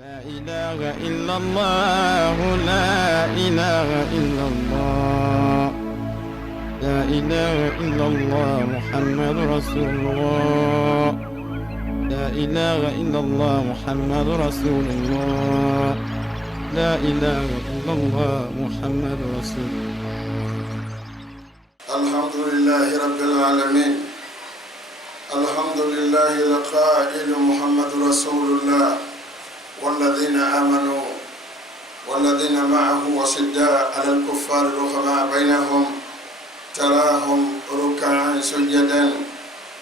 لا إله إلا الله لا إله إلا الله لا إله إلا الله محمد رسول الله لا إله إلا الله محمد رسول الله لا إله إلا الله محمد رسول الله. الحمد لله رب العالمين. الحمد لله القائل محمد رسول الله والذين آمنوا والذين معه وشداء على الكفار رحماء بينهم تراهم ركعا سجدا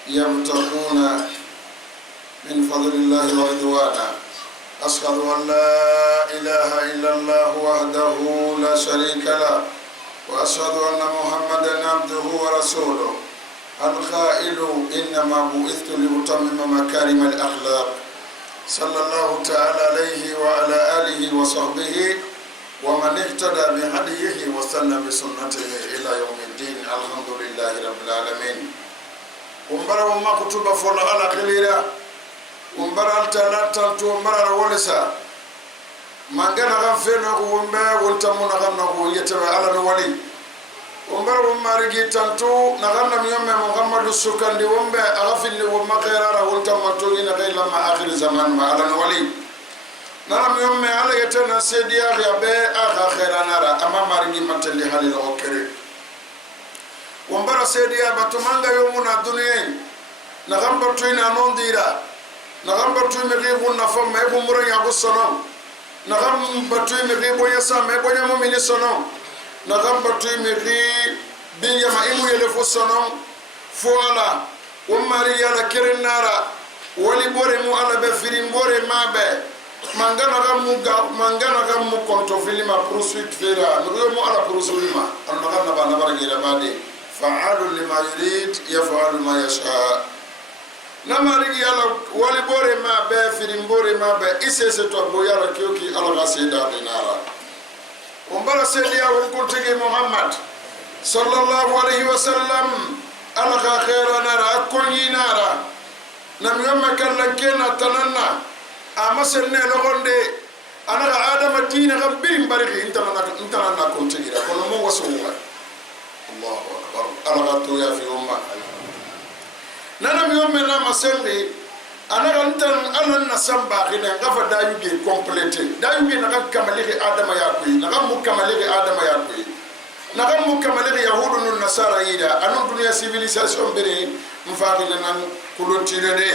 يبتغون من فضل الله ورضوانا. أشهد أن لا إله إلا الله وحده لا شريك له وأشهد أن محمدا عبده ورسوله القائل إنما بعثت لأتمم مكارم الأخلاق صلى الله تعالى عليه وعلى آله وصحبه ومن اهتدى بهديه واستنى بسنته إلى يوم الدين. الحمد لله رب العالمين. ومبارا وما كتب فولا على خليرا ومبارا التلاتا ومبارا ولسا من كان غفينا ومبارا والتمون غنه يتبع على الولي ومبارا وما رجي تنتو نغنى يوم محمد السكان دي ومبا أغفل وما خيرا والتمتو إن غير لما آخر زمان ما على الولي نرم يوم على يتنا سيدي أخي أبي أخا خيرا نرى أما مرجي متلي حالي الأوكري ومبارا سيدي أبتمانغا يومنا الدنيا نغم بطوين أنون ديرا نغم بطوين مغيبون نفهم ميبون مرين يغو سنو نغم بطوين مغيبون يسام ميبون يمومين سنو نغم بطوين مغيب بين يما إمو يلفو سنو فوالا وماري يالا كرين نارا ولي بوري مو على بفرين بوري ما بي mangana ga mu konto filima pursuit fera no mo ala pursuima an magana ba na bargira bade fa'alu lima yurid yaf'alu ma yasha namari yala wali bore ma be firim bore ma be isese to bo yara kyoki ala rasida dinara umbara sedia won kuntigi muhammad sallallahu alaihi wasallam ala khaira nara kunyi nara nam yamma kallan kena tananna amasel ne logonde anara adama dina gam birim bariki intana na kontigira kono mo wasuwa Allahu akbar ala to ya fi umma nana mi yomme na masembe anara ntan alan na samba khina ngafa dayuge complete dayuge na kamalike adama ya kuyi na mu kamalike adama ya kuyi na mu kamalike yahudu nun nasara ida anu dunya civilisation bere mfaqila nan kulontire de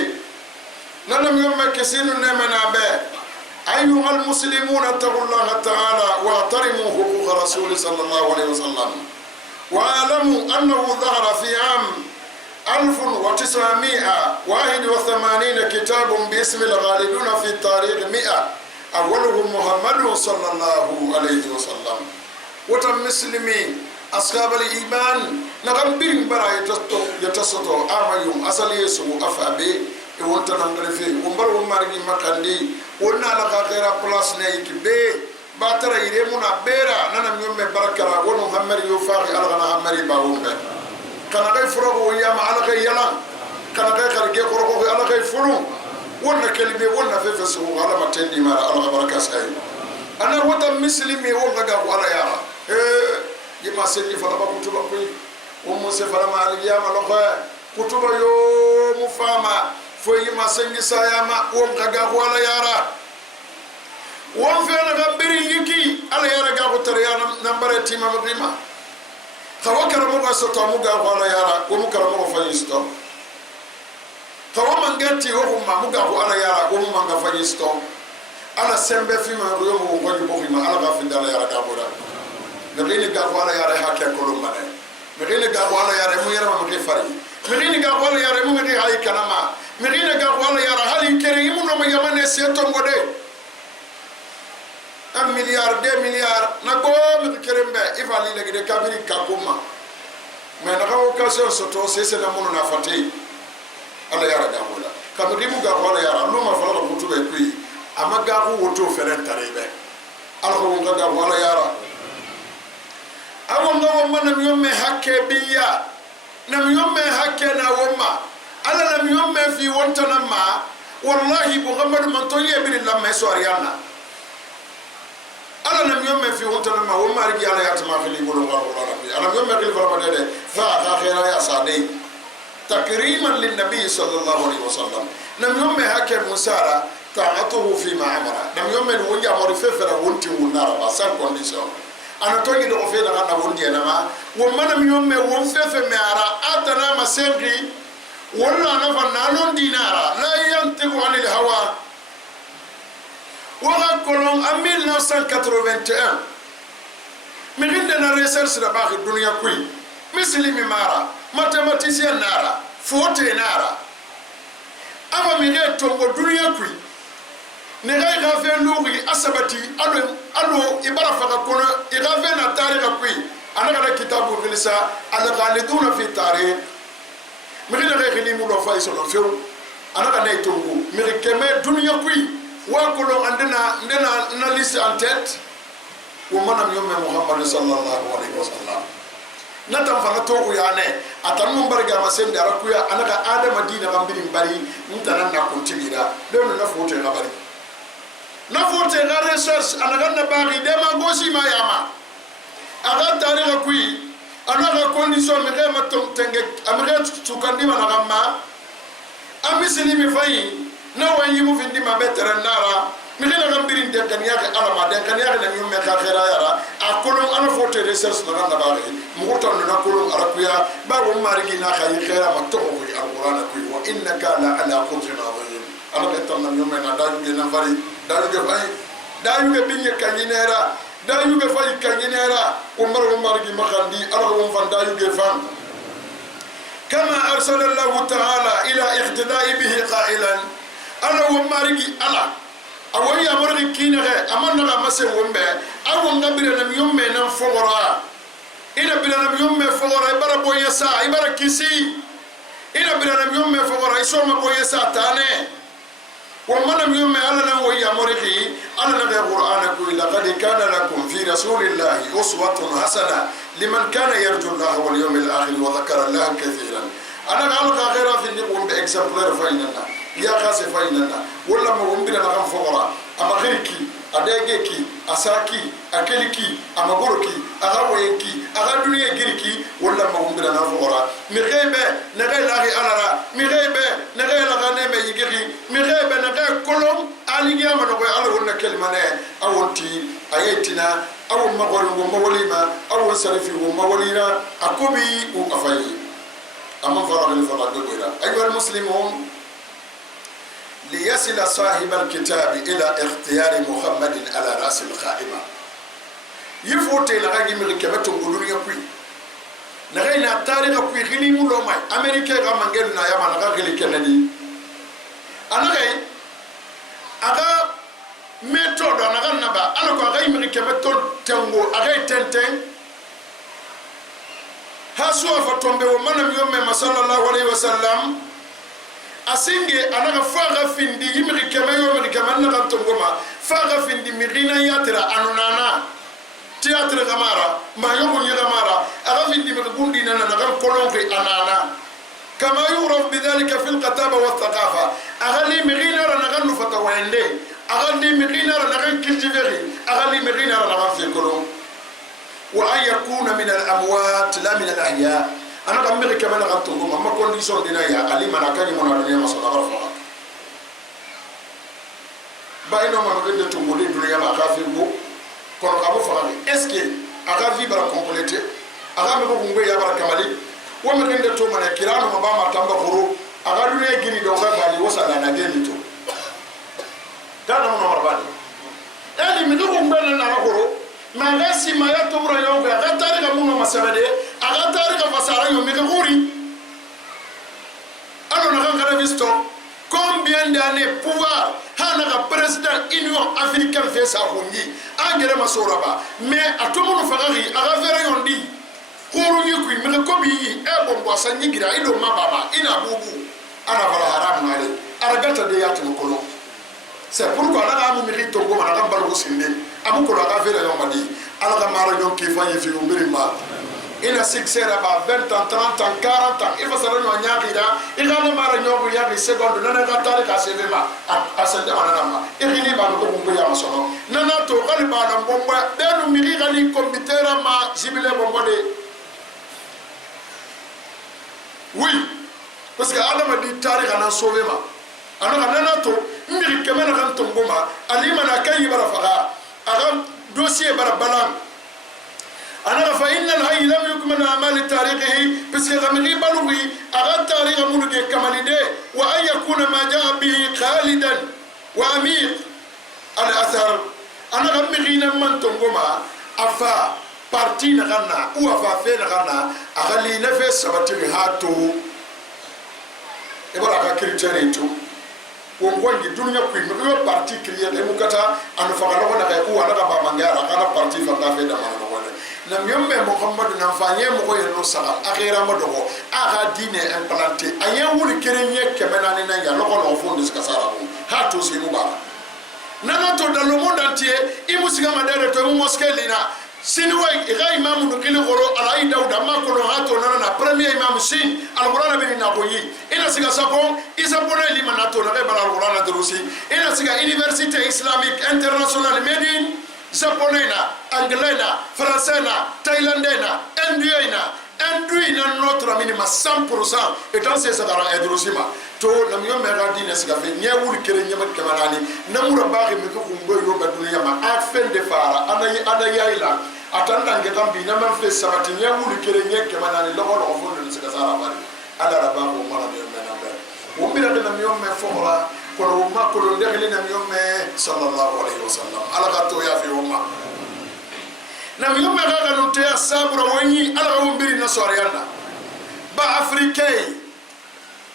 نلم يوم كسين نمنا به أيها المسلمون اتقوا الله تعالى واحترموا حقوق رسول صلى الله عليه وسلم واعلموا أنه ظهر في عام 1981 كتاب باسم الغالبون في التاريخ 100 أولهم محمد صلى الله عليه وسلم وتم مسلمين أصحاب الإيمان نغم بين برا يتسطو أما يوم أصل يسو أفابي wonta nan refe umbar margi makandi wonna la khira place ne ikbe batara ire muna bera nana nyomme barakara wono hammari yo faaqi algana hammari ba wonbe kana kay frogo yama algay yalan kana kay kharge korgo algay fulu wonna kelbe wonna fefe so ala matendi mara ala baraka say ana wata muslimi wonga ga wala yara yima sendi fala ba kutuba ko ummu se fala ma aliyama lokho kutuba yo mufama foyi masengi sayama won kaga wala yara won fena gambiri yiki ala yara ga ko tare yana nambare tima madima tawakara mo ga soto mo ga wala yara ko mo kala mo fayisto tawama ngati wo ma mo ga wala yara ko mo manga fayisto ala sembe fi ma ro mo ko ni bokima ala ga fi dala yara ga boda ngani ga wala yara hakke ko lo mane ngani ga wala yara mo yara mo ke fari ngani ga wala yara mo ngi hay kanama mirina ga wala yara hali kere yimu no ma yamane seto ngode am milliard 2 milliard na go mi kerembe ifali le gide kabiri kakuma mais na ko occasion soto sese na mono na fati ala yara ga wala kabiri mu ga wala yara no ma fala ko tube kui amaga ko woto feren tarebe ala ko ga wala yara awon do man mi yomme hakke biya na mi yomme hakke na woma ala lam yomme fi wontana ma wallahi muhammad man to yebiri lamma so ariana ala nam yomme fi wonta ma wo marigi ala yatma khili bolo ngalo rabbi ala yomme khili fala dede fa khaira ya sadai takriman lin nabi sallallahu alaihi wasallam nam yomme hakke musara ta'atuhu fi ma amara nam yomme wonja mori fefera wonti wonara ba sans condition ana tongi do fe daga na wondi na ma wo manam yomme won fefe me ara atana ma sengi wala na fa nanon dinara la yantiqu anil hawa wa kolon en 1981 mi rinde na recherche da ba dunya kuy muslimi mara mathématicien nara fote nara aba mi re tongo dunya kuy ne ga gafe lughi asabati alo ibara faka kono igafe na tarikha kuy anaka da kitabu filisa al ghaliduna fi tarikh mi rinde ga khini mu do fay solo few anaka nay tongo mi keme dunya kuy wa kolo andena na liste en tête wo manam yomme muhammad sallallahu alaihi wasallam natam fa to ko yane atan mun barga ma sende arakuya anaka adama dina gambirin bari mutana na kuntibira don na foto na bari na foto na research anaka na bari dema gosi ma yama aga tarika kui anaka condition me ma tenge amre tukandi ma na gamma amisini mi fayi na wanyi mu findi ma betere nara mi dina gambirin de kaniya ke alama de kaniya ke nyum me ka khira yara akolon ana foto research na na bari mu ko ton na kolon arakuya ba wo marigi na khayi khira ma to ko alquran ku wa innaka la ala qudrin azim ana be ton na nyum me na dalu be na bari dalu ge fay dalu ge binye kanyinera dalu ge fay kanyinera ko marigi makhandi ala ko fan dalu ge fan كما أرسل الله تعالى إلى اقتداء به قائلا أنا ومارجي ألا أولي أمرني كينه أماننا مسه ومبه أو نبرنا يوم من فورا إنا برنا يوم من فورا إبرة بويسا إبرة كيسي إنا برنا يوم من فورا إسوم بويسا تانه ومن يوم أنا وهي أمرني أنا نبي القرآن كوي لقد كان لكم في رسول الله أسوة حسنة لمن كان يرجو الله واليوم الآخر وذكر الله كثيرا أنا قالك غير في النقوم بإكسبلر فايننا يا خاص فايننا ولا ما ومبنا نقام فورا أما غيركي أدايكي أساكي أكلكي أما غوركي أغاويكي أغادوني غيركي ولا ما ومبنا نقام فورا مغيبة نغي لاغي أنارا مغيبة نغي لغانيمة يغيري مغيبة نغي كلهم أليغي أما نغي ألا هنا كلمة أولتي أيتنا أو مغول وموليما أو سرفي ومولينا أكوبي وأفاي أما فرغ الفرغ بغيرا أيها المسلمون ليصل صاحب الكتاب إلى اختيار محمد على رأس القائمة يفوتي لغاية من كبتهم بدنيا كوي نغاية التاريخ كوي غني مولوماي أمريكا غامنجلنا ياما نغاية كندي أنا غاية أغا méthode on a naba ala ko gay mi ke méthode tango agay tenten hasu fa tombe wo manam yomme sallallahu alayhi wa sallam asinge anaga faga findi yimi ke mayo mi ke man na tango ma faga findi mi rina yatra anunana théâtre gamara ma yomo ni gamara aga findi mi gundi nana na kolon ko anana kama yuraf bidhalika fil qataba wa thaqafa agali mi rina na ganu fatawende أغني مغينا رنغن كالجبري أغني مغينا رنغن في القلوب وأن يكون من الأموات لا من الأحياء أنا قمري كمان غنتوكم أما كون ليسون دينايا ألي مناكاني من الدنيا ما صدق رفعك باينو ما نغني تنبولي الدنيا ما أخافي بو كون أبو فراني إسكي أخافي برا كومبليتي أخافي بو كمبي يابرا كمالي ومغني تومنا كيرانو مباما تنبا خرو أغادو نيجيني دوغا فالي وصانا نجيني تو dana mo marbani eli mi dugo mbele na rakoro ma ngasi ma ya tobra yo ga gatari ga muno masabade aga tari ga fasara yo mi ga guri alors na ga visto combien d'années pouvoir hana ga président union africaine fait ça hongi angere masoraba mais atomo no fagari aga fere yondi kuru ni ku mi ko bi e bombo sanyi gira ido mababa ina bubu ana fala haram ngale aragata de yatu kolo. C'est pourquoi la gamme mérite au moment de la balle au ciné. À mon collègue, à faire la yomadi, à la gamara yon qui faille fi umbirima. ina siksera ba 20 ans 30 ans 40 ans il faut savoir no nyaakira igana mara nyogo ya bi seconde nana ka tali ka seve ma asante manana ma igini ba ko ngumbu ya masono nana to kali ba na ngomba denu miri kali kombitera ma jibile bombo de oui parce que adama di tari kana sauver ma ana nana to miri kemena kan tongoma ali mana kai bara faga aga dossier bara balam أنا فإن الحي لم يكمل أعمال تاريخه بس كملي بلوي أغا تاريخ ملوك كمال ده وأن يكون ما جاء به خالدا وأمير الأثر أنا غمغينا من تنقما أفا بارتي نغانا أو أفا في نغانا أغلي نفس سبتي هاتو إبرا كريتيريتو wongongi dunya kuin mo parti kriya de mukata anu fagalo na ka ku ana ka ba mangara kana parti fanga fe da mano wala na myombe muhammad na fanye mo ko yeno sala akhira mo dogo aga dine implanté aya wuri kerenye kemena ni na ya loko no fondo ska sala ko ha to se mu ba nana to dans le monde entier imusiga madere to mo moskelina sinway ga imam no kili goro alai dauda ma ko no hato nana premier imam sin alquran bin naboyi ina siga sapon isa pone limana to na ga bala alquran darusi ina siga université islamique internationale medine japonais anglais français thaïlandais induit notre minimum 100% et dans ces sagara edrosima to nam yom mera dine siga fe nyewul kere nyamat kamanani namura baagi mi ko ngbo yo baduna ma a fin de fara ana yaila atanda ngam bi na man fe sabati nyewul kere nyek kamanani lo ko fondo siga sara bari ala rabago mala be mena be wo mira de nam yom me fohra ko ma ko ndegli nam yom me sallallahu alaihi wasallam ala ga to ya fi umma nam yom me ga no te sabura woni ala ga wombiri na soriana ba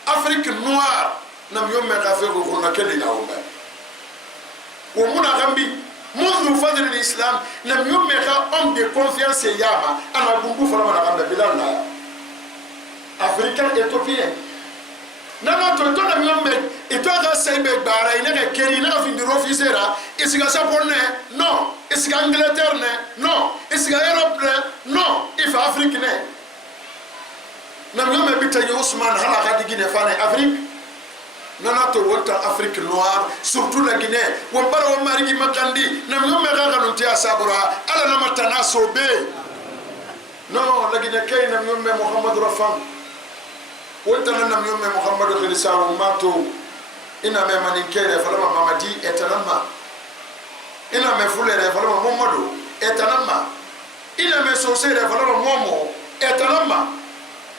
Afrique noire nam yom me ga fe ko na kedi na umma wo muna gambi mundu fadl al-islam nam yom me ga homme de confiance yama ana bungu fara na gamba bilal na africain éthiopien nana to nam yom me ito ga sebe bara ina ga keri na fi ndiro fisera isiga Japon non isiga Angleterre non isiga Europe non ifa Afrique ne nam yom me bitaye Ousmane hala ga digine fane Afrique nana to wonta Afrique noire surtout la Guinée wombara wo marigi makandi nam yom me ga nunti asabura ala na matana sobe non la Guinée kay nam yom me Mohamed Rafan wonta nam yom me Mohamed Khilisa mato ina me manikere falama mamadi etanama ina me fulere falama momodo etanama ina me sosere falama momo etanama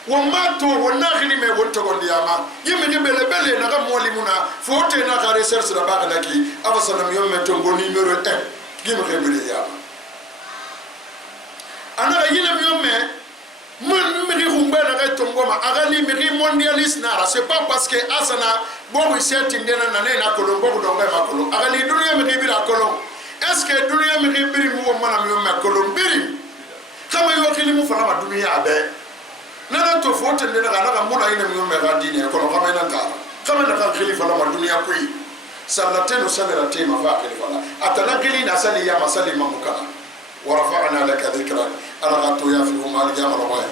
womato wonakhili me wonto gondiama yimi ni bele na ga molimuna fote na ga research da baga laki afasanam yom me tongo numéro 1 gimi khebele yama ana yina yom me mi rumba na ga tongo ma agali mi mondialiste na c'est pas parce que asana bobu seti ndena na na kolombo kudonga ma kolombo agali dunia mi bira kolombo est-ce que dunia mi biri mu mana mi ma kolombo biri kama yokili mu fana ma dunia abe nana to fote ndena ga muna ina mi ga dine ko kama ina kama na ka khalifa la dunia koi salatenu sanarate ma fa khalifa atana kili na sali ya masali mamukana ورفعنا لك ذكرك انا غطو يا في هم الجامع رواي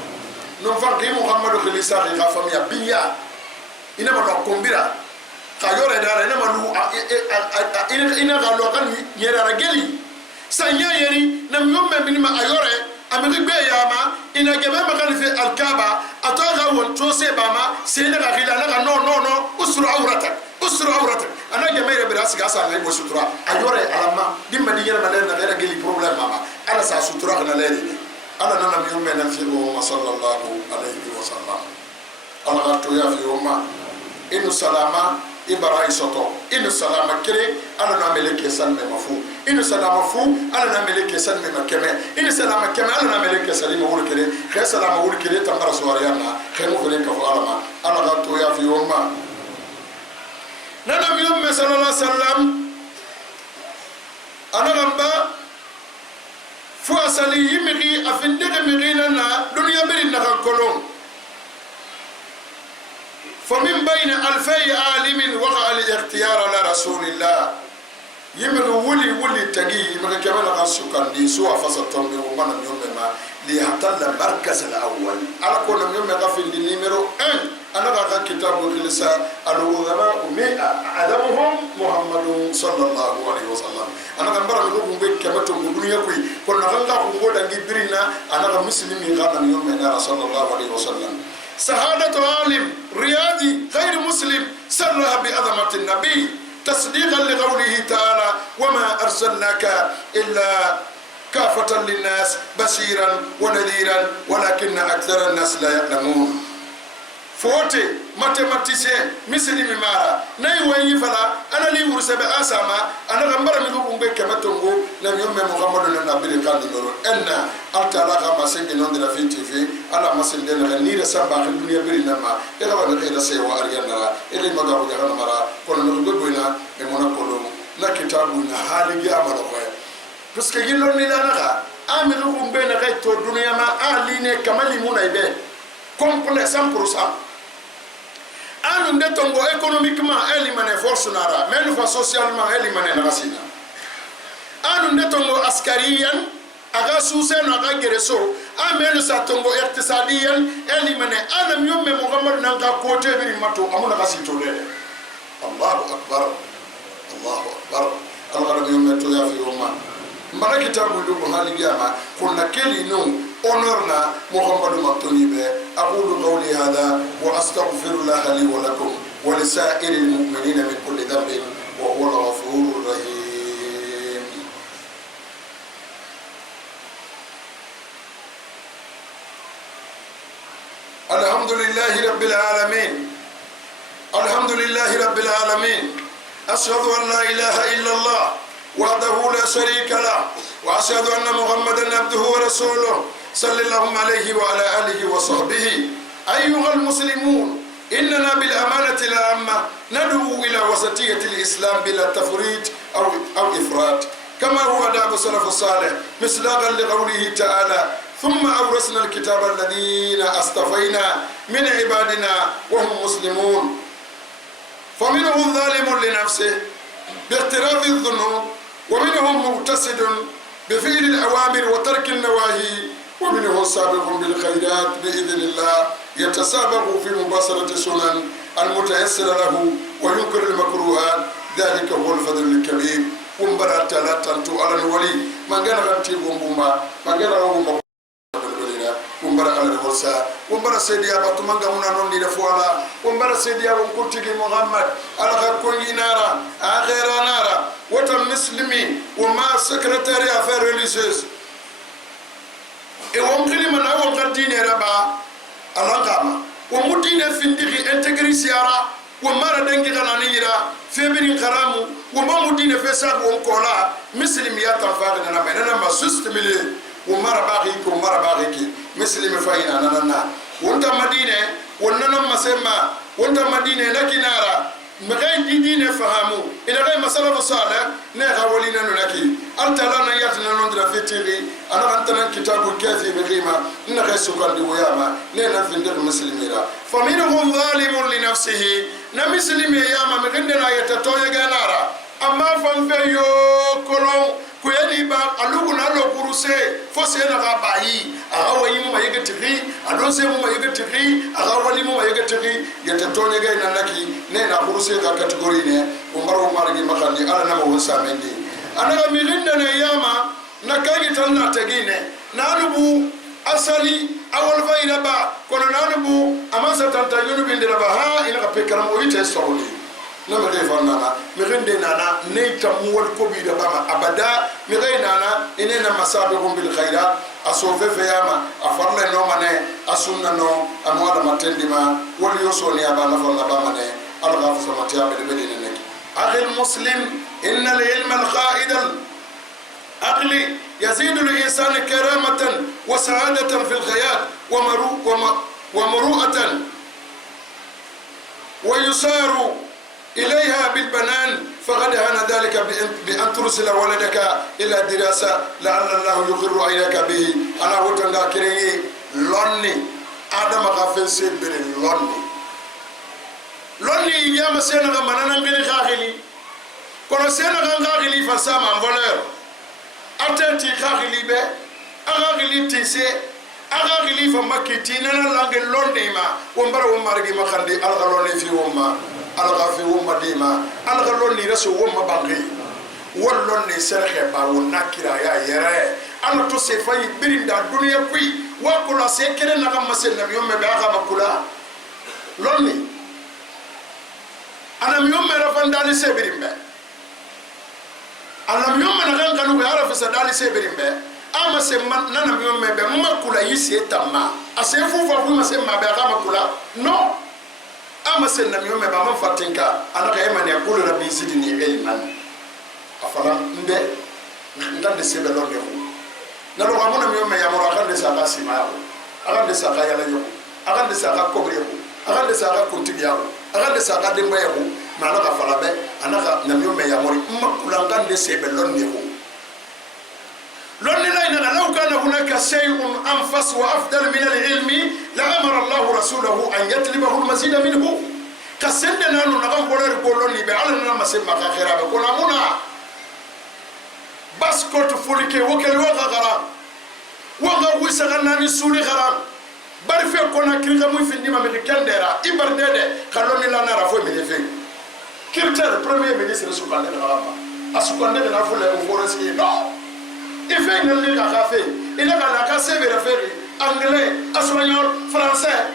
نفرق محمد خليصه غفميا بيا انما نكمبرا خيور دار انما لو ان قالوا كان يرا رجلي سانيا يري نم يوم من ما ايوره امي بيا ما ان جماعه ما كان في الكعبه اتوغا وتوسي باما سينا غيلا نو اسر عورتك انا جماعه براسك اسا غيب وسترا ايوره علما دي مدينه ما لنا غير جلي بروبليم ماما انا سا سترا انا ليلي انا نم يوم من نفسه صلى الله عليه وسلم انا غطو يا في يوم ان سلاما إبراهيم سطو إن سلام كري أنا نعملك سلم مفو إن سلام مفو أنا نعملك سلم مكمل إن سلام كمل أنا نعملك سلم أقول كري خير سلام أقول كري تمر سواريانا خير مفلين كفو علما أنا غطو يا في يوم نعم يوم صلى الله عليه وسلم أنا غمبا فواسلي يمغي أفندق مغينا دنيا برينا كلهم فمن بين 2000 عالم وقع الاختيار على رسول الله yimbe wuli tagi yimbe kemala kan sukandi so afasa tombe o mana nyombe ma li hatalla markaz al awwal ala ko na nyombe ka findi numero 1 ana ka kitabu khilsa al ulama adamuhum muhammadun sallallahu alaihi wasallam ana kan bara ko ngbe kemato ngudunya ko ko na kan ka ko ngoda ngibirina ana ka muslimi kana nyombe na sallallahu alaihi wasallam sahadatu alim riyadi غير مسلم سرها بعظمه النبي تصديقا لقوله تعالى وما أرسلناك إلا كافة للناس بشيرا ونذيرا ولكن أكثر الناس لا يعلمون فوتي mathématicien misili mi mara nay wayi fala ana li wurse be asama ana gambara mi ko ngbe kematongo na mi yomme muhammadu na nabiri kan numero enna altala ka masengi non de la tv ala masende na ni da samba ko dunia biri na ma e ga wala e da se wa ariyana e li maga ko jahana mara ko no do boyna e mona ko lo na kitabu na hali gi amalo ko parce que yilo ni la na ami ko ngbe na kay to dunia ma ali ne kamali muna ibe complet 100%. Anu ndetongo économiquement elimane force nara mais une fois socialement elimane narasina anu ndetongo askariyan aga suseno aga gereso amelu satongo iktisadiyan elimane anam yomme muhammad nanka kote biri mato amuna kasito lele Allahu akbar Allah yomme to ya fi umma mbara kitabu ndu hali gama kuna keli no honorna محمد مكتوني به أقول قولي هذا وأستغفر الله لي ولكم ولسائر المؤمنين من كل ذنب وهو الغفور الرحيم. الحمد لله رب العالمين الحمد لله رب العالمين أشهد أن لا إله إلا الله وحده لا شريك له وأشهد أن محمدا عبده ورسوله صلى الله عليه وعلى آله وصحبه. أيها المسلمون إننا بالأمانة العامة ندعو إلى وسطية الإسلام بلا تفريط أو إفراط كما هو داب السلف الصالح مصداقا لقوله تعالى ثم أورثنا الكتاب الذين اصطفينا من عبادنا وهم مسلمون فمنهم ظالم لنفسه باقتراف الذنوب ومنهم مقتصد بفعل الأوامر وترك النواهي ومنه سابق بالخيرات بإذن الله يتسابق في مباشرة السنن المتيسر له وينكر المكروهات ذلك هو الفضل الكبير ومبرا تلاتانتو على الولي من غير غنتي ومبوما من غير ومبوما ومبرا على الورسا ومبرا سيدي أبا تمانغا منا نوندي دفوالا ومبرا سيدي أبا مكتوكي محمد على كوني نارا آخر نارا وتم مسلمي وما سكرتاري أفير ريليسيس e wonkhili mana wonkhal dine raba alangama wo mudine findiki integri siara wo mara dengi kana nira febiri kharamu wo mamudine fesa wo kola muslim ya tanfaqi na menana ma sustimile wo mara baqi ko mara baqi muslim faina nanana wonta madine wonnana masema wonta madine lakinara مغاي دينه فهموا الى غير مساله صالح نغا ولينا نكي انت لنا ياتنا ندرا فتيلي انا انت الكتاب الكافي بقيمه نغا سكان دي وياما لنا في الدين المسلمين فمنهم ظالم لنفسه نمسلم ياما مغندنا يتتوي غنارا اما فنفيو كولون kuyeni ba alugu na lo kuruse fose na gabayi agawa yimu ma yege tiri adonse mu ma yege tiri agawa limu ma yege tiri yatatonye ga ina naki ne na kuruse ka category ne umbaro margi makandi ala na mo samendi anaga milinda na yama na kagi tanna tagine na alubu asali awal faida ba kono na alubu amasa tantayunu bindira ba ha ina ka pekara mo ite sawli nama de fanana mi rende nana ne tamuwal ko bi da bama abada mi re nana inena masabiqum bil khairat asofe feyama afarle no mane asunna no amwala matendima wali yosoni abana farla bama ne alga fa samatiya be be ne neki akhi muslim inna al ilm al qaid al aqli yazid al insan karamatan wa sa'adatan fil khayat wa muru'atan wa yusaru إليها بالبنان فقد هان ذلك بأن ترسل ولدك إلى دراسة لعل الله يقر عينك به أنا وتندا كريه لوني آدم غافل سيبر لوني يا مسينا غمانا نغني خاخلي kono sena ganga gili fa sama en valeur atenti khagili be agagili tise agagili fa makiti nana lange londema wombara womargi makhandi algaloni fi womma alga fi womma dima algaloni rasu womma bangi walloni serhe ba wonakira ya yere ana to se fayi birinda dunya kui wakula se kene naga masen nabi yomme be aga makula lonni ana yomme rafandali se birimbe ana yomme naga kanu ya rafa sadali se birimbe ama se nana yomme be makula yisi etamma asefu fa fu masen ma be aga makula no ama se nabi yomme ba man fatinka ana ka yema ne yakulu rabbi zidni ilman afala mbe ngande sebe lorde ko nalo amona mi yomme yamoro akande saka sima yawo akande saka yala yoko akande saka kobri yoko akande saka kuntibi yawo akande saka demba yoko mana ka fala be anaka na mi yomme yamori makula ngande sebe lorde ko lonni la ina law kana hunaka shay'un anfas wa afdal min al-ilmi la amara Allah rasulahu an yatlibahu al-mazid minhu kasende nanu nakam bolere ko lonni be ala na masemma ka khirabe ko namuna basko to fulike wokel waga garam waga wisaga nani suri garam bari fe kona kirga muy findi ma me kendera ibar dede kaloni la nara fo me fe kirter premier ministre sukande na rama asukande na fo le foresi no ife ngel ka cafe ila kana ka sebe referi anglais espagnol français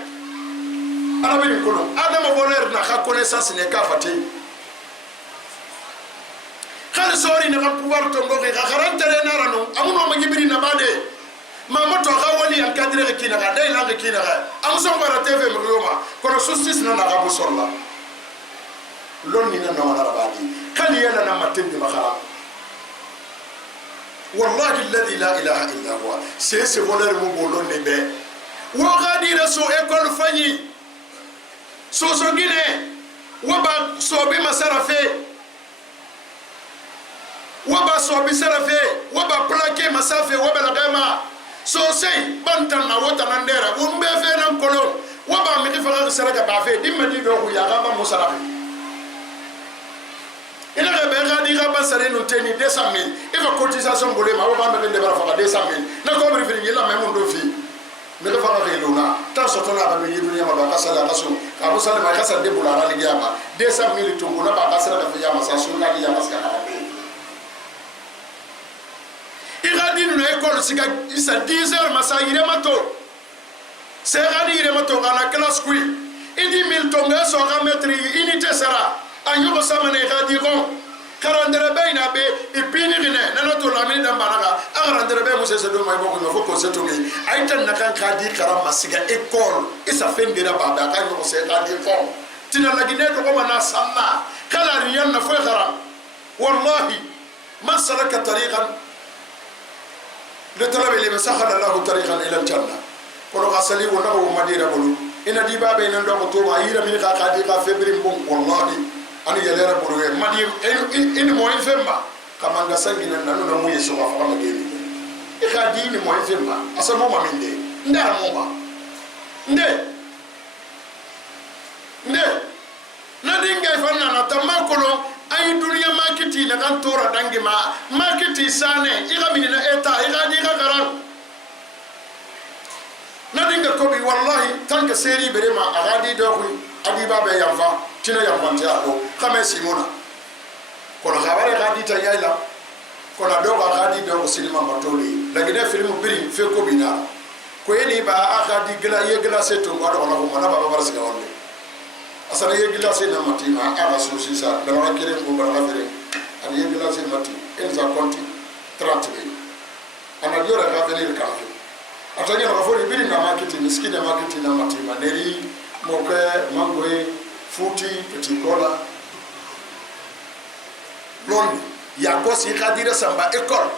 arabe ko adama voler na ka connaissance ne ka fati khali sori ne kam pouvoir to ngoki ga garantere narano amuno ma gibiri na bade ma moto ga wali an kadire kina ga dai la kina ga am so bara tv mo yoma kono justice na na ga busolla lonni na na wala badi khali yana na matindi makara wallahi alladhi la ilaha illa huwa c'est voleur mo bolonne be wo ga dire so école fanyi so gine wo ba so be masarafe waba sobi serafe waba plaqué masafe waba la gama so sei bantan na wota nandera umbe fe nan kolo waba mi difa seraga ba fe dimma di do ya gama musarafe ina ga be ga di ga ba sare no teni 200,000 ifa cotisation gole ma waba me de bara fa 200,000 na ko bri fi yela me mon do fi me do fa ga lona ta so tona ba be yidu ya ma ba kasala kaso ka musala ma kasal de bulara li gama 200,000 tungu na ba kasala ka fi ya masa sunna di ya maska igadinu na école sika isa 10 heures masa iremato c'est gadi iremato kana classe kui idi mil tonga so ga metri unité sara anyo samane gadi gon karandere beina be ipini gine nanato lamini dambanaga agrandere be musse do may boko no foko seto mi aitan nakan kadi karama siga école isa fendira baba ka no se gadi gon tina lagine to ko mana samma kala riyan na fo garam wallahi ma salaka tariqan لطلب لمن سخر الله طريقا الى الجنه ولو غسلي ونبو مدينه بلو ان دي بابا ان دو تو ايرا من قادي فبرين بون والله ان يلرا بلو مدي ان موين فما كما غسنجنا نانو نمو يسو فما دي اخادي ني موين فما اسمو ما من دي ndara mo nde na dinga fanna na tamakolo ay dunya marketi na kan tora dangi ma marketi sane iga minina eta iga diga garan na dinga ko bi wallahi tanka seri bere ma agadi do ko adi baba yamfa tina yamfante ado kame simona kono gabare gadi ta yayla kono do gadi do sinima matoli lagine film biri fe ko bina ko yeni ba agadi gla ye gla seto wado wala ko mana baba barasiga wonde asana ye glacé na matima ala souci ça da wala kere ko bara fere ani ye glacé mati en za konti 30,000 ana diora ka venir ka fe atanya na fori biri na market miskine market na matima neri moke mangoe futi petit cola blonde ya ko si khadira samba école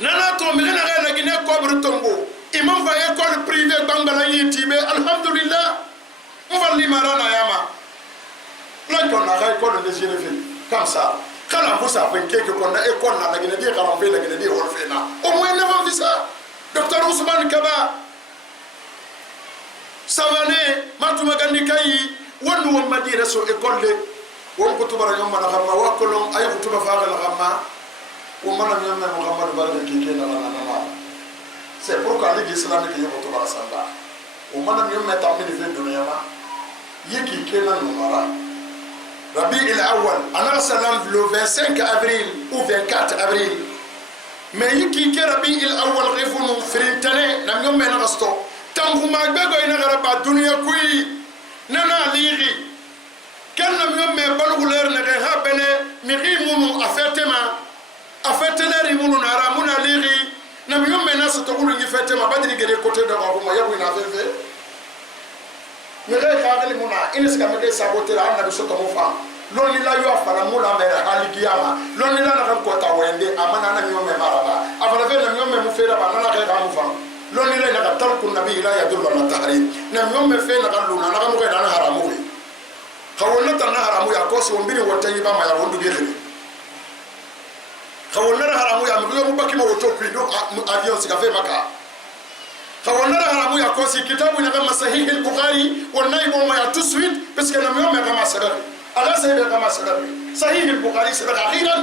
nana to mi na ga na gine ko bru tombo imam va école privée bangala yitibe alhamdulillah on va limarana yama là qu'on a école de général comme ça quand on vous a fait quelque qu'on a école na la Guinée quand on fait la Guinée on fait là au moins neuf ans ça docteur Ousmane Kaba Savané Matouma Gandikai wonu madira so école de won kutubara nyom mana khamma wa kolon ay kutuba fa la khamma o mana nyom me Muhammad baraka kike na na c'est pourquoi l'islam ke yo kutubara samba o mana nyom me tammi fi dunya ma yiki kenan numara Rabi al-Awwal ana salam le 25 avril ou 24 avril mais yiki ke Rabi al-Awwal refunu frintane na nyom me na gasto tangu magbego ina garaba dunya kui nana liri kana nyom me balguler na ha bene mi rimunu afetena rimunu na ramuna liri na nyom me na so to kulu ngi fetema badri gede côté de ko ma yabu ina fefe mi re khagali muna iniska me saboter an nabi soto mo fa lonni la yo afala mula me hali kiyama lonni la na ko ta wende amana na nyom me maraba afala fe na nyom me mu fera ba na ka mu fa lonni la na tarku nabi la yadullu ala tahrim na nyom me fe na kaluna na mo ko na haramu khawonna tan haramu ya ko so mbiri wota yiba ma ya wondu gele khawonna haramu ya mo bakki mo woto kwi do avion sika fe maka khawonna haramu ya ko si kitabu na kama sahih al-Bukhari wonnai mo ma ya tuswit parce que na mo me kama sababu ala sahibi kama sababu sahih al-Bukhari sababu akhiran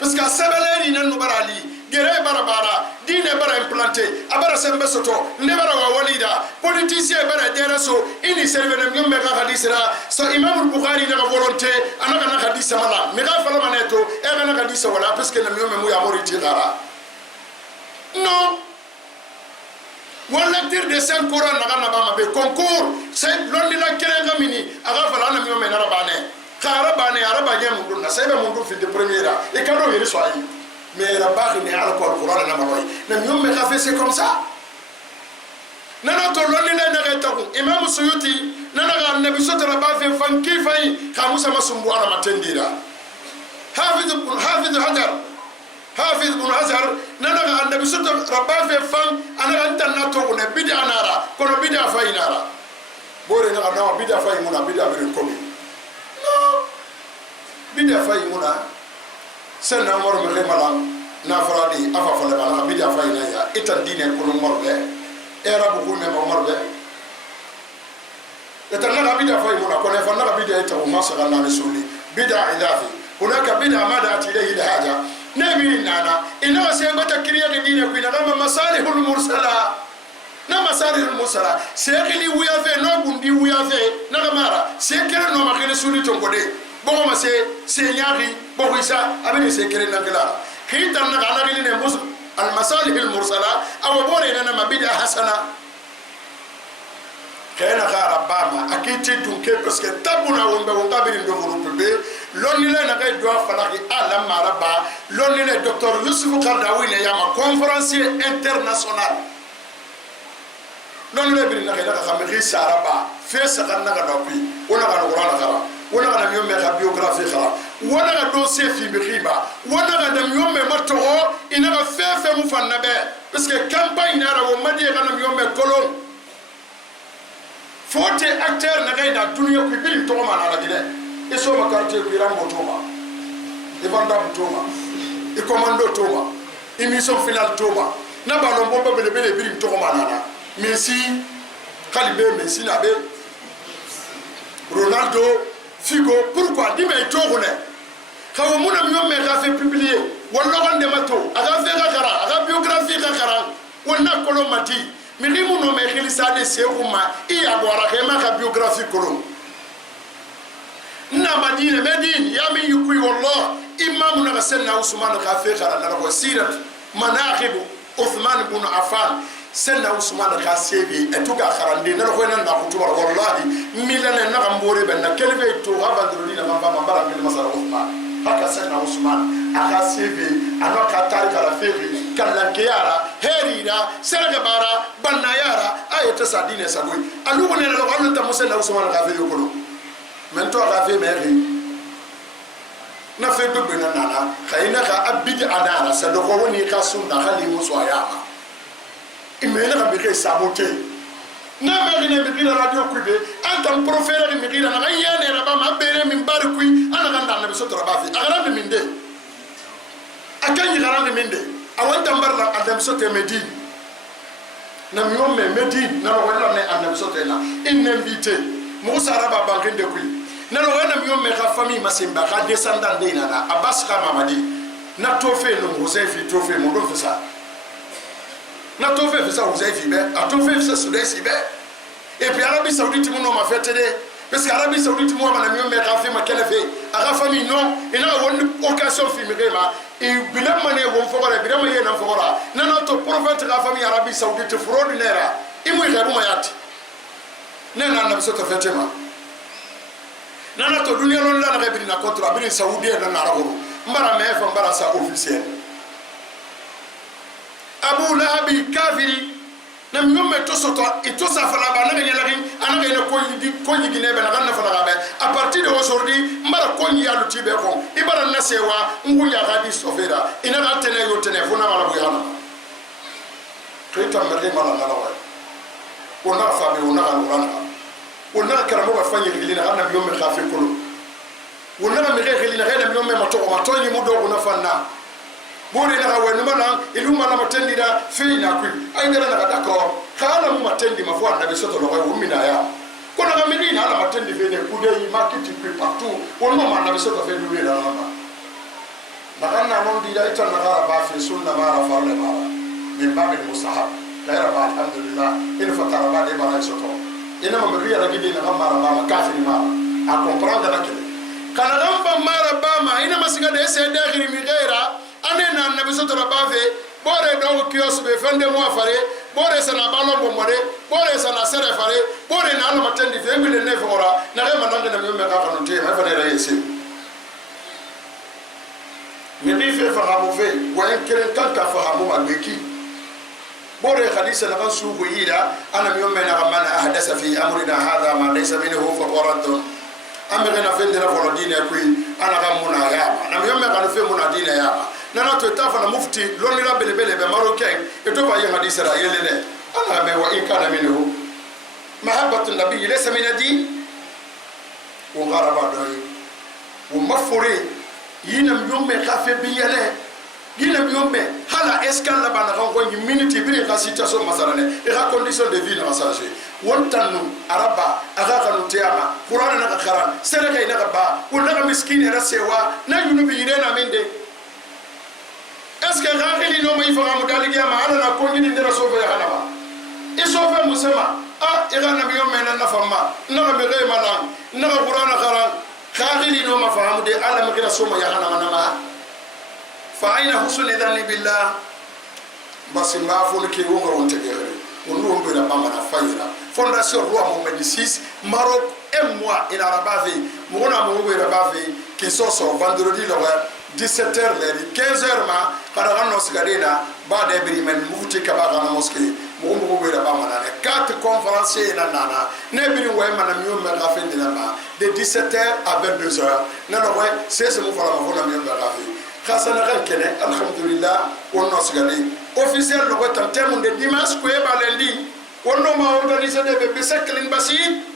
parce que sababu ni nan barali gere barabara dine bara implanté abara sembe soto ne bara wa walida politicien bara deraso ini serve na nyombe ka hadisira so Imam al-Bukhari na volonté anaka na hadisa mala me ga fala maneto e ga na hadisa wala parce que na nyombe mu ya moriti dara non wala tir de saint Coran na ba be concours c'est londi la kerenga mini aga fala na nyombe na rabane karabane araba nyam dunna sebe mundu fi de première e kado yeri soyi mais la barre n'est à la Coran na maloy na nyom me ka fait c'est comme ça nana to lonni la na taku Imam Suyuti nana ga nabi sotara ba fe fanki fay khamusa masumbu ala matendira Hafiz ibn Hajar nana ga nabi sotara ba fe fan ana anta na to ne bid'a nara kono bid'a fay nara bore na na bid'a fay muna bid'a be komi no bid'a fay muna senna mor me khemala na faradi afa fala bala bid'a fay na ya itan dine kono morbe era bu ko me morbe etan na bid'a fay muna kono fa na bid'a ita o masala na rasuli bid'a idafi hunaka bid'a madati ilayhi alhaja nabi nana ina se bata kiriya de dine ko ina ma masalihul mursala na masalihul mursala se kili wuya fe no bundi wuya fe na gamara se kere no ma kele suli to ngode bongo ma se nyaari bongo isa abeni se kere na gala khitan na ala gili ne mus al masalihul mursala aw bore na mabida hasana kena gara bama akiti dunke parce que tabuna wonga biri ndo vulu bebe lonni le na kay doa falaki ala maraba lonni le docteur Youssouf Kardawi ne yama conférencier international lonni le biri na kay la xamri saraba fe sakan na ga dopi wona ga Qur'an kara wona ga mi yomme ga biographie kara wona ga dossier fi mi khiba wona ga dam yomme matto ina ga fefe mu fanna be parce que campagne na ra wo madi ga nam yomme kolon fote acteur na gaida dunia ku bili to ma na la gide e so ma carte ku rambo to ma e banda to ma e commando to ma e mission finale to ma na ba lo bomba bele bili to ma na Messi Kalibé Messi na be Ronaldo Figo pourquoi di me to gone kawo muna mi yomme ga fait publier wala wande mato aga fe ga kara aga biographie ga kara wonna kolo mati milimu no me khilisa de sekuma i agora kema ka biographie kolo na madina medine ya min yukui wallah imam na sanna Usman ka fe khara na ko sirat manaqib Uthman ibn Affan sanna Usman ka sebi etuga kharande na ko nan da kutuba wallahi milane na gambore ben na kelbe to havandroni na mamba mambara bil masara Uthman haka sanna Usman aka sebi anoka tarika la febi kala kiyara herira serga bara banayara ayata sadine sagoi alugo ne lo wala ta musa na Usman ka fe yokolo mento ka fe meri na fe bebe na nana khayina ka abidi adara sa do ko woni ka sunna khali muso ayama imena ka beke sabote na meri ne bi la radio kube antam profere mi gira na yene raba ma bere min barkui ana ganda na biso tora bafi agara min de akanyi garande min de awan tambar la adam sote Medine na mi yomme Medine na wala ne adam sote na in invité Moussa Raba bankin de kui nalo wana miyome ka famille masimba ka descendant de nana Abbas ka mamadi na tofe no Huzaifi tofe mo do fesa na tofe fesa Huzaifi be a tofe fesa Sudais be et puis Arabie Saoudite mo no ma fete de parce que Arabie Saoudite mo ma na miyome ka fe ma kele fe aga famille non ina won occasion fi mi ma e bilam mané won fogora bilam ye na fogora nana to prophète ka famille Arabie Saoudite fraudinaire imu ya buma yati nena na biso to fete ma nana to dunia non la na biri na contre abiri saoudien na arabo mbara mefa mbara sa officiel Abu Lahabi kafiri na myome to soto ito sa fala ba na nyalari ananga ina ko yi gine be na ganna fala ba à partir de aujourd'hui mbara ko yi alu tibe ko ibara na sewa ngu ya gadi sofera ina ga tene yo telefone mala bu yana krita mare mala na lawa ona fa be ona alurana ona karamo ba fanye gilina ana myome khafi kulu ona me gilina gena myome matoko matonyi mudogo na fanna bore na wenu mana iluma na matendi da fina kwi aidera na d'accord kala mu matendi mafua na bisoto lo kwa umina ya kuna kamili na matendi vene kude yi market kwi partout ono ma na bisoto fe duwe na mama na kana non di da ita na gara ba fi sunna mara farle mara min babil mustahab kaira ba alhamdulillah in fatara ba de mara soto ina ma riya la gidi na mara mama kafiri mara a comprendre la kile kana lamba mara ba ma ina masiga de ese de giri mi gaira ane na nabi sotora bave bore do kios be fende mo afare bore sana balon bo mode bore sana sere fare bore na ala matendi fembile ne fora na re mananga na myome ka kanu te ma fane re yesi me di fe fa hamu fe wa enkere tanka fa hamu ma beki bore hadisa na kansu go yida ana myome na man ahdasa fi amrina hadha ma laysa minhu fa qaradun amere na fende na fora dine kui ana ga muna ya na myome ka no fe muna dine ya nana to tafa na mufti lonira belebele be marocain eto ba yema disara yelele ana be wa ikana minhu mahabbatu nabiy laysa min adin wa gharaba doy wa mafuri yina myombe khafe biyale yina myombe hala eskal la bana ko ngi minute bi ka situation masalane e ha condition de vie na changer wontanu araba aga kanu tiama qur'an na kharan sereka ina ba wona ka miskini rasewa na yunu bi yirena mende est-ce que rakeli no mai fanga mudali ya maana na ko ngini ndera sofa ya hanaba isofa musema ira na biyo mena na fama na me re mana na qur'ana khara rakeli no mafahamu de ala makira soma ya hanama na fa aina husnul dhanni billah basimba fo ke wo ngoro ntegere wonu mbe na bamba na fayira fondation roi Mohamed VI Maroc et moi il arabavi mona mo be arabavi qui sont vendredi le 17h les 15h ma kada ganno sigadena ba de birimen mufti kaba gana mosquée mo mo be rabama na 4 conférenciers na nana ne biri way manam yom ma gafendi na ba de 17h à 22h na no way c'est mo fala ma fona yom ma gafi khasana kan kene alhamdulillah wonno sigadi officiel no ko tam terme de dimanche ko e ba lundi wonno ma organiser de be seklin basit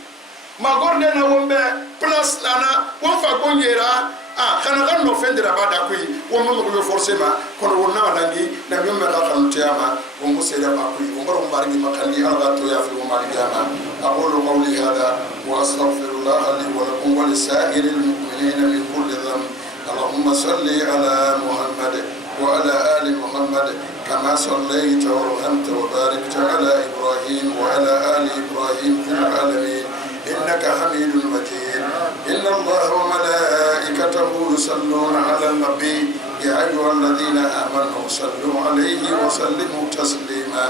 ma gorde na wombe place lana won fa gonyera kana ganno fendira bada kuyi won mo ko forcément kono wonna wadangi na nyom me ka kan tiyama won mo seda ba kuyi won baro mbargi makandi ala to ya fi won mari jama aqulu qawli hada wa astaghfirullah li wa lakum wa lisa'iril mu'minina min kulli dhanb اللهم صل على محمد وعلى آل محمد كما صليت ورحمت وباركت على إبراهيم وعلى آل إبراهيم في العالمين إنك حميد مجيد إن الله وملائكته يصلون على النبي يا أيها الذين آمنوا صلوا عليه وسلموا تسليما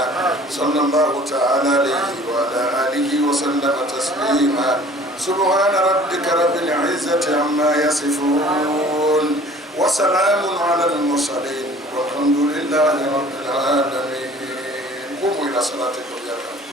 صلى الله تعالى عليه وعلى آله وسلم تسليما سبحان ربك رب العزة عما يصفون وسلام على المرسلين والحمد لله رب العالمين قوموا إلى صلاتكم.